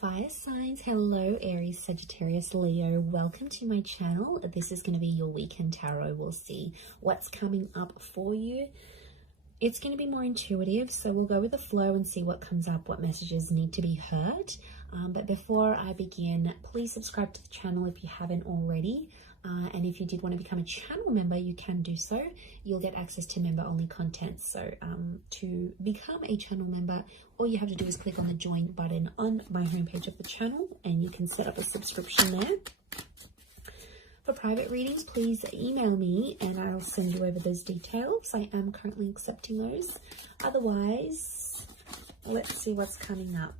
Fire signs, hello Aries, Sagittarius, Leo. Welcome to my channel. This is going to be your weekend tarot. We'll see what's coming up for you. It's going to be more intuitive, so we'll go with the flow and see what comes up, what messages need to be heard. But before I begin, please subscribe to the channel if you haven't already. And if you did want to become a channel member, you can do so. You'll get access to member-only content. So to become a channel member, all you have to do is click on the join button on my homepage of the channel, and you can set up a subscription there. For private readings, please email me and I'll send you over those details. I am currently accepting those. Otherwise, let's see what's coming up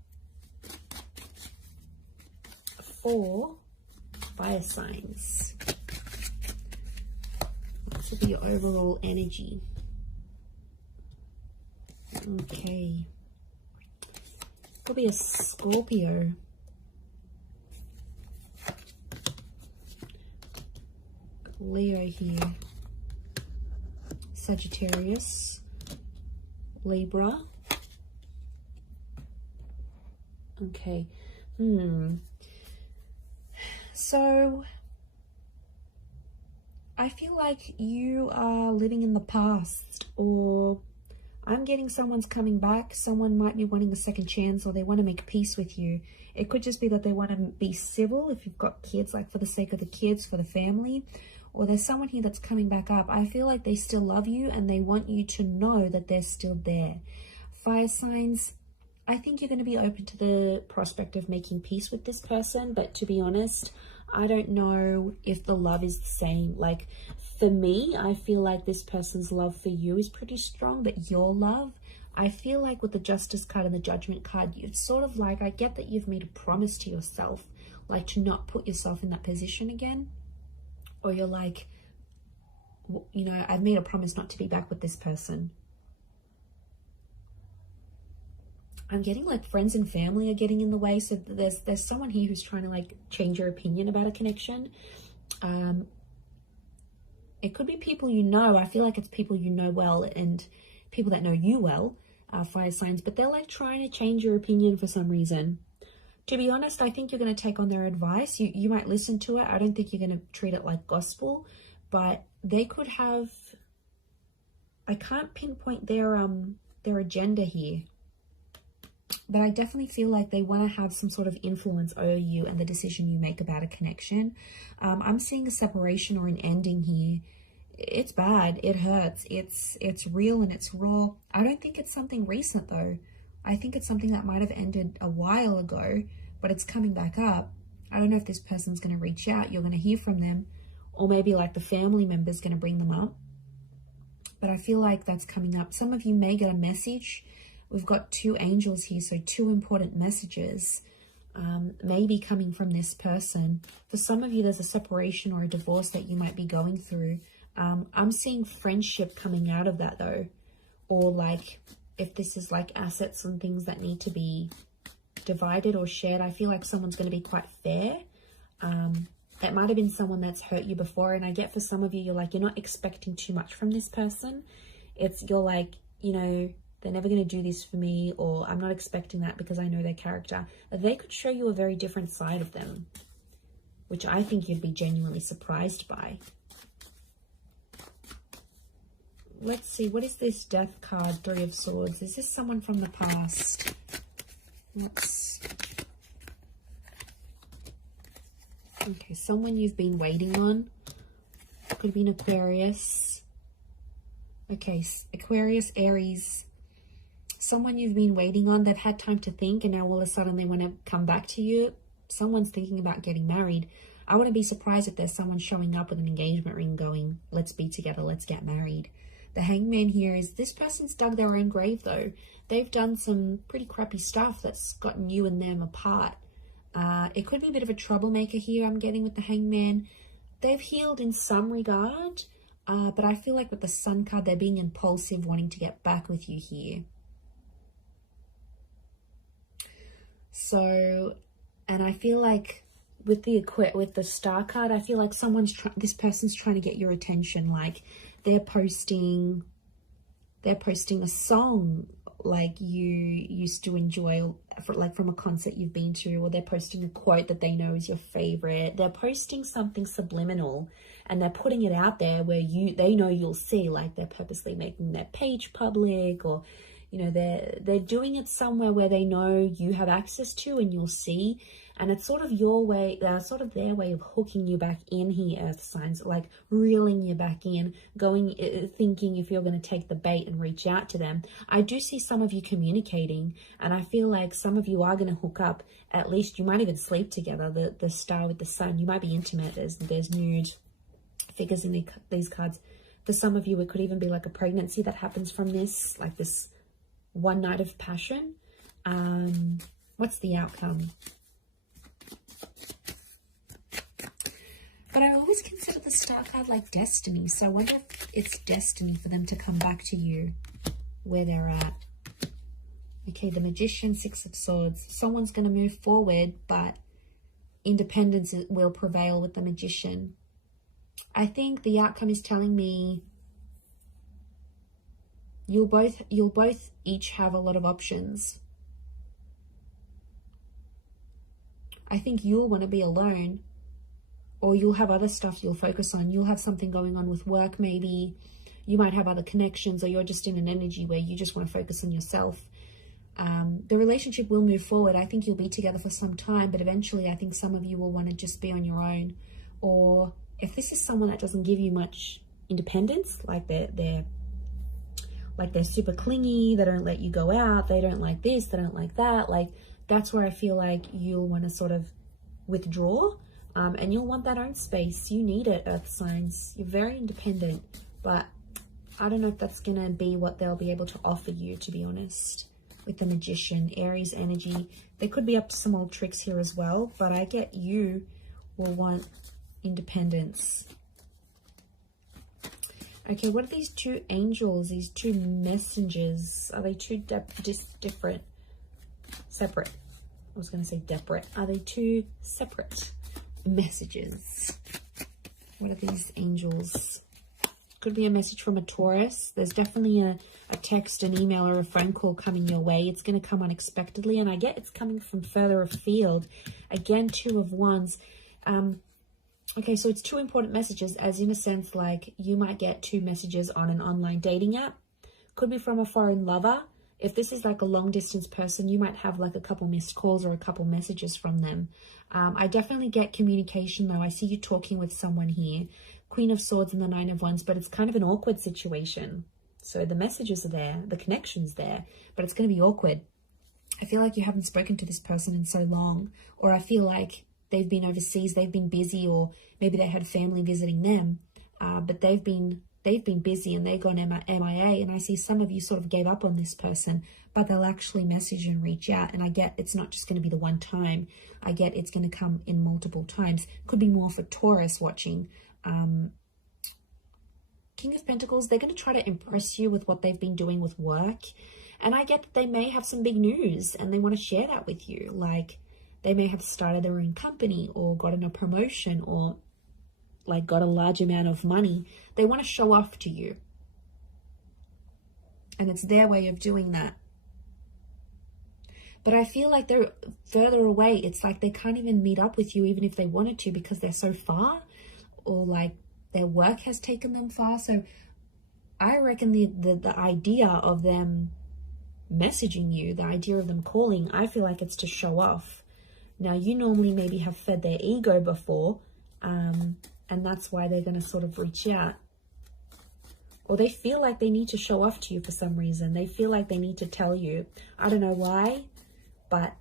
for fire signs. This will be your overall energy. Okay. Could be a Scorpio. Leo here. Sagittarius. Libra. Okay. So I feel like you are living in the past, or I'm getting someone's coming back. Someone might be wanting a second chance, or they want to make peace with you. It could just be that they want to be civil if you've got kids, like for the sake of the kids, for the family. Or there's someone here that's coming back up. I feel like they still love you and they want you to know that they're still there. Fire signs, I think you're going to be open to the prospect of making peace with this person. But to be honest, I don't know if the love is the same. Like for me, I feel like this person's love for you is pretty strong, but your love, I feel like with the Justice card and the Judgment card, it's sort of like, I get that you've made a promise to yourself, like to not put yourself in that position again. Or you're like, you know, I've made a promise not to be back with this person. I'm getting like friends and family are getting in the way. So there's someone here who's trying to like change your opinion about a connection. It could be people you know. I feel like it's people you know well and people that know you well, fire signs. But they're like trying to change your opinion for some reason. To be honest, I think you're going to take on their advice. You might listen to it. I don't think you're going to treat it like gospel. But they could have... I can't pinpoint their agenda here. But I definitely feel like they want to have some sort of influence over you and the decision you make about a connection. I'm seeing a separation or an ending here. It's bad. It hurts. It's real and it's raw. I don't think it's something recent though. I think it's something that might have ended a while ago, but it's coming back up. I don't know if this person's going to reach out. You're going to hear from them, or maybe like the family member's going to bring them up. But I feel like that's coming up. Some of you may get a message. We've got two angels here, so two important messages maybe coming from this person. For some of you, there's a separation or a divorce that you might be going through. I'm seeing friendship coming out of that though, or like if this is like assets and things that need to be divided or shared, I feel like someone's going to be quite fair. That might have been someone that's hurt you before, and I get for some of you, you're like, you're not expecting too much from this person. You're like, you know, they're never going to do this for me, or I'm not expecting that because I know their character. They could show you a very different side of them, which I think you'd be genuinely surprised by. Let's see, what is this Death card, Three of Swords? Is this someone from the past? Okay, someone you've been waiting on. Could be an Aquarius. Okay, Aquarius, Aries. Someone you've been waiting on. They've had time to think, and now all of a sudden they want to come back to you. Someone's thinking about getting married. I wouldn't be surprised if there's someone showing up with an engagement ring going, let's be together, let's get married. The Hangman here is this person's dug their own grave though. They've done some pretty crappy stuff that's gotten you and them apart. It could be a bit of a troublemaker here I'm getting with the Hangman. They've healed in some regard, but I feel like with the Sun card, they're being impulsive, wanting to get back with you here. So, and I feel like with the Star card, I feel like this person's trying to get your attention. Like they're posting a song like you used to enjoy, like from a concert you've been to, or they're posting a quote that they know is your favorite. They're posting something subliminal and they're putting it out there where they know you'll see, like they're purposely making their page public, or you know, they're doing it somewhere where they know you have access to and you'll see. And it's sort of your way, sort of their way of hooking you back in here, earth signs, like reeling you back in, thinking if you're going to take the bait and reach out to them. I do see some of you communicating, and I feel like some of you are going to hook up. At least you might even sleep together. The star with the sun, you might be intimate. There's nude figures in these cards. For some of you, it could even be like a pregnancy that happens from this, like this one night of passion. What's the outcome? But I always consider the star card like destiny. So I wonder if it's destiny for them to come back to you where they're at. Okay, the Magician, Six of Swords. Someone's going to move forward, but independence will prevail with the Magician. I think the outcome is telling me you'll both each have a lot of options. I think you'll want to be alone, or you'll have other stuff you'll focus on. You'll have something going on with work, maybe. You might have other connections, or you're just in an energy where you just want to focus on yourself. The relationship will move forward. I think you'll be together for some time, but eventually I think some of you will want to just be on your own. Or if this is someone that doesn't give you much independence, like they're super clingy, they don't let you go out, they don't like this, they don't like that, like that's where I feel like you'll want to sort of withdraw. And you'll want that own space. You need it, earth signs. You're very independent, but I don't know if that's going to be what they'll be able to offer you, to be honest. With the Magician, Aries energy, they could be up to some old tricks here as well, but I get you will want independence. Okay, what are these two angels, these two messengers? Are they two different? Separate. I was going to say separate. Are they two separate messages? What are these angels? Could be a message from a Taurus. There's definitely a text, an email, or a phone call coming your way. It's going to come unexpectedly, and I get it's coming from further afield. Again, Two of Wands. Okay, so it's two important messages, as in a sense, like you might get two messages on an online dating app. Could be from a foreign lover. If this is like a long distance person, you might have like a couple missed calls or a couple messages from them. I definitely get communication though. I see you talking with someone here. Queen of Swords and the Nine of Wands, but it's kind of an awkward situation. So the messages are there, the connection's there, but it's going to be awkward. I feel like you haven't spoken to this person in so long, or I feel like they've been overseas, they've been busy, or maybe they had family visiting them, but they've been busy and they've gone MIA, and I see some of you sort of gave up on this person, but they'll actually message and reach out, and I get it's not just going to be the one time. I get it's going to come in multiple times. Could be more for Taurus watching. King of Pentacles, they're going to try to impress you with what they've been doing with work, and I get that they may have some big news and they want to share that with you. Like they may have started their own company or gotten a promotion or like got a large amount of money. They want to show off to you, and it's their way of doing that. But I feel like they're further away. It's like they can't even meet up with you even if they wanted to, because they're so far, or like their work has taken them far. So I reckon the idea of them messaging you, the idea of them calling, I feel like it's to show off. Now, you normally maybe have fed their ego before, and that's why they're going to sort of reach out. Or they feel like they need to show off to you for some reason. They feel like they need to tell you. I don't know why, but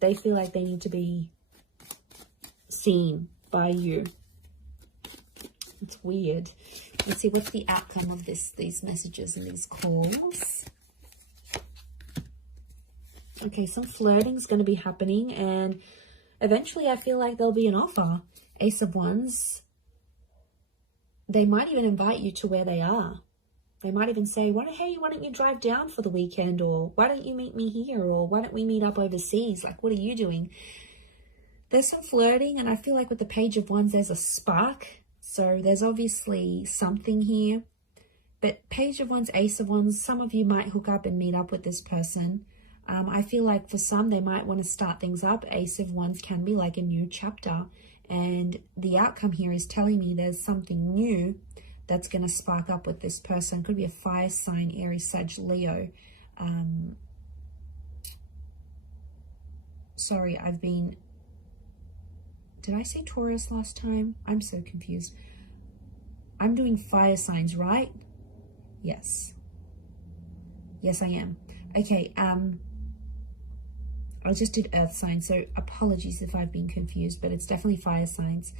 they feel like they need to be seen by you. It's weird. Let's see, what's the outcome of these messages and these calls? Okay, some flirting is going to be happening, and eventually I feel like there'll be an offer. Ace of Wands. They might even invite you to where they are. They might even say, hey, why don't you drive down for the weekend? Or why don't you meet me here? Or why don't we meet up overseas? Like, what are you doing? There's some flirting, and I feel like with the Page of Wands, there's a spark. So there's obviously something here. But Page of Wands, Ace of Wands, some of you might hook up and meet up with this person. I feel like for some, they might want to start things up. Ace of Wands can be like a new chapter. And the outcome here is telling me there's something new that's going to spark up with this person. Could be a fire sign, Aries, Sag, Leo. Sorry, did I say Taurus last time? I'm so confused. I'm doing fire signs, right? Yes. Yes, I am. Okay, I just did earth signs, so apologies if I've been confused, but it's definitely fire signs.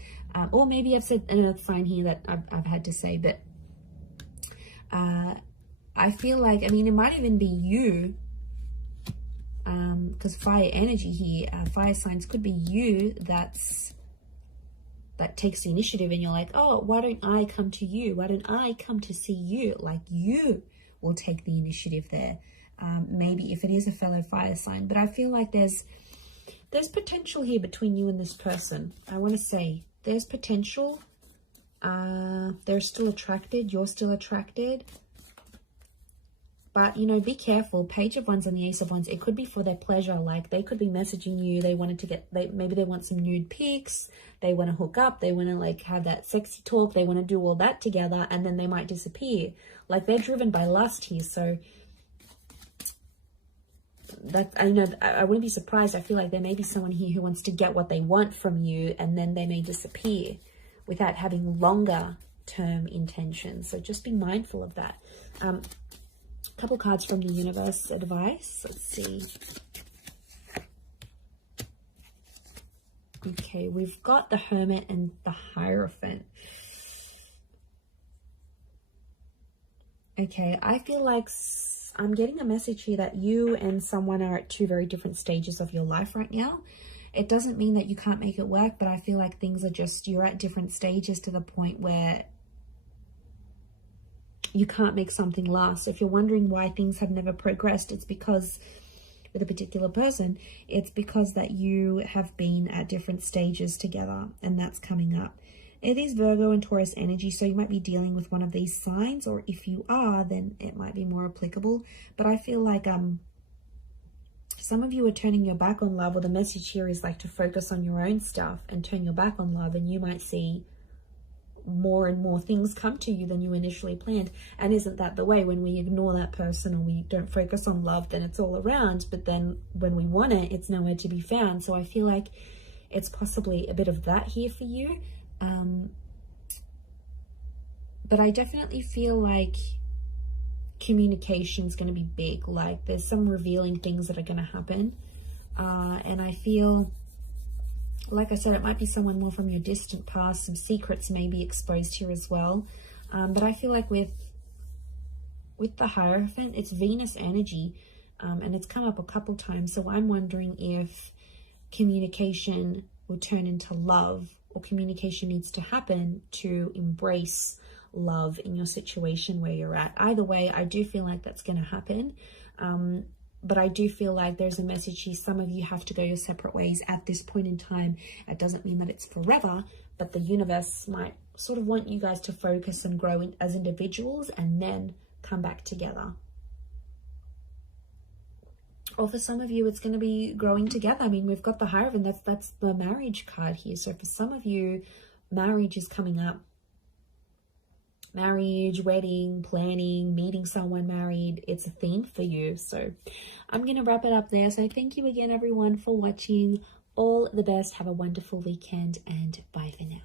Or maybe I've said an earth sign here that I've had to say, but I feel like, I mean, it might even be you, because fire energy here, fire signs could be you that takes the initiative, and you're like, oh, why don't I come to you? Why don't I come to see you? Like, you will take the initiative there. Maybe if it is a fellow fire sign, but I feel like there's potential here between you and this person. I want to say there's potential. They're still attracted. You're still attracted. But, you know, be careful. Page of Wands and the Ace of Wands, it could be for their pleasure. Like, they could be messaging you. They wanted to maybe they want some nude pics. They want to hook up. They want to, like, have that sexy talk. They want to do all that together, and then they might disappear. Like, they're driven by lust here. So, I know, I wouldn't be surprised. I feel like there may be someone here who wants to get what they want from you, and then they may disappear without having longer term intentions. So just be mindful of that. Couple cards from the universe advice. Let's see. Okay, we've got the Hermit and the Hierophant. Okay, I feel like I'm getting a message here that you and someone are at two very different stages of your life right now. It doesn't mean that you can't make it work, but I feel like things are just, you're at different stages to the point where you can't make something last. So if you're wondering why things have never progressed, it's because with a particular person, it's because that you have been at different stages together, and that's coming up. It is Virgo and Taurus energy, so you might be dealing with one of these signs, or if you are, then it might be more applicable. But I feel like some of you are turning your back on love, or the message here is like to focus on your own stuff and turn your back on love, and you might see more and more things come to you than you initially planned. And isn't that the way? When we ignore that person or we don't focus on love, then it's all around, but then when we want it, it's nowhere to be found. So I feel like it's possibly a bit of that here for you. But I definitely feel like communication is going to be big. Like, there's some revealing things that are going to happen. And I feel, like I said, it might be someone more from your distant past. Some secrets may be exposed here as well. But I feel like with the Hierophant, it's Venus energy. And it's come up a couple times. So I'm wondering if communication will turn into love, or communication needs to happen to embrace love in your situation where you're at. Either way, I do feel like that's going to happen. But I do feel like there's a message here. Some of you have to go your separate ways at this point in time. It doesn't mean that it's forever, but the universe might sort of want you guys to focus and grow as individuals and then come back together. Or for some of you, it's going to be growing together. I mean, we've got the Hierophant. That's the marriage card here. So for some of you, marriage is coming up. Marriage, wedding, planning, meeting someone married. It's a theme for you. So I'm going to wrap it up there. So thank you again, everyone, for watching. All the best. Have a wonderful weekend, and bye for now.